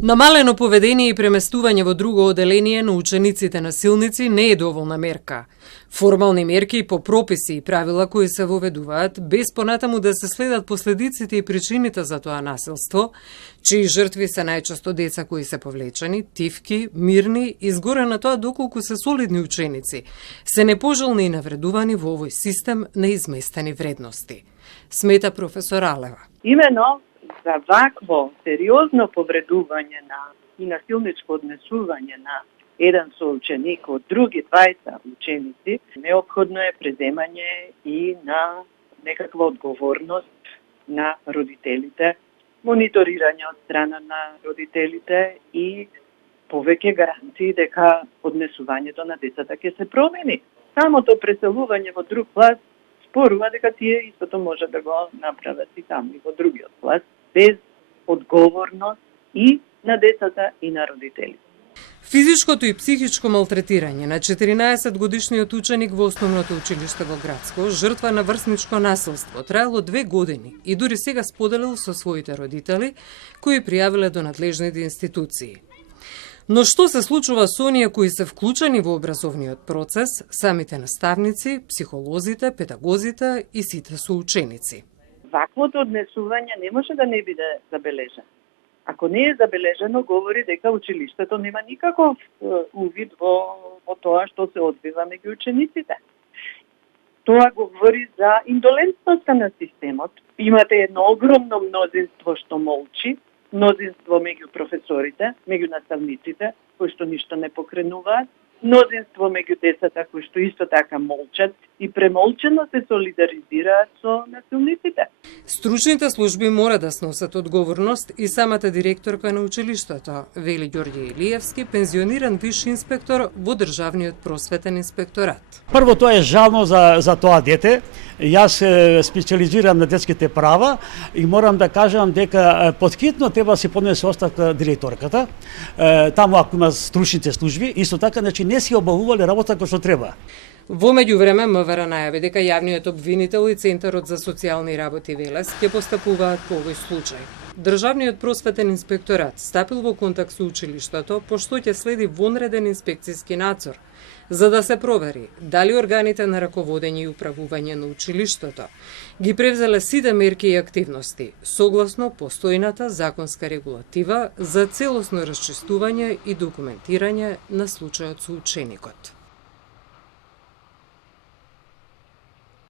Намалено поведение и преместување во друго оделение на учениците насилници не е доволна мерка. Формални мерки по прописи и правила кои се воведуваат, без понатаму да се следат последиците и причините за тоа насилство, чии жртви се најчесто деца кои се повлечени, тивки, мирни и згоре на тоа доколку се солидни ученици, се непожелни и навредувани во овој систем на изместени вредности, смета професор Алева. Имено за вакво сериозно повредување и насилничко однесување на еден соученик од други 20 ученици, неопходно е преземање и на некаква одговорност на родителите, мониторирање од страна на родителите и повеќе гаранции дека однесувањето на децата ќе се промени. Самото преселување во друг клас спорува дека тие истото може да го направат и таму и во другиот клас, без одговорност и на децата и на родителите. Физичкото и психичко малтретирање на 14-годишниот ученик во основното училиште во Градско, жртва на врсничко насилство, траело 2 години и дури сега споделил со своите родители, кои пријавиле до надлежните институции. Но што се случува со оние кои се вклучени во образовниот процес, самите наставници, психолозите, педагозите и сите соученици? Ваквото однесување не може да не биде забележено. Ако не е забележено, говори дека училиштето нема никаков увид во тоа што се одвива меѓу учениците. Тоа говори за индолентноста на системот. Имате едно огромно мнозинство што молчи, мнозинство меѓу професорите, меѓу наставниците, кои што ништо не покренуваат, мнозинство меѓу децата кои што исто така молчат и премолчено се солидаризираат со насилниците. Стручните служби мора да сносат одговорност и самата директорка на училиштето, вели Ѓорѓе Илиевски, пензиониран виш инспектор во Државниот просветен инспекторат. Прво, тоа е жално за тоа дете. Јас специализирам на детските права и морам да кажам дека поthitno треба да се поднесе оставка директорката. Таму ако има стручните служби, исто така, значи не си обавувале работа кој што треба. Во меѓувреме МВР најави дека јавниот обвинител и Центарот за социјални работи Велес ќе постапуваат по овој случај. Државниот просветен инспекторат стапил во контакт со училиштето, пошто ќе следи вонреден инспекцијски надзор, за да се провери дали органите на раководење и управување на училиштето ги превзеле сите мерки и активности, согласно постојната законска регулатива за целосно расчистување и документирање на случајот со ученикот.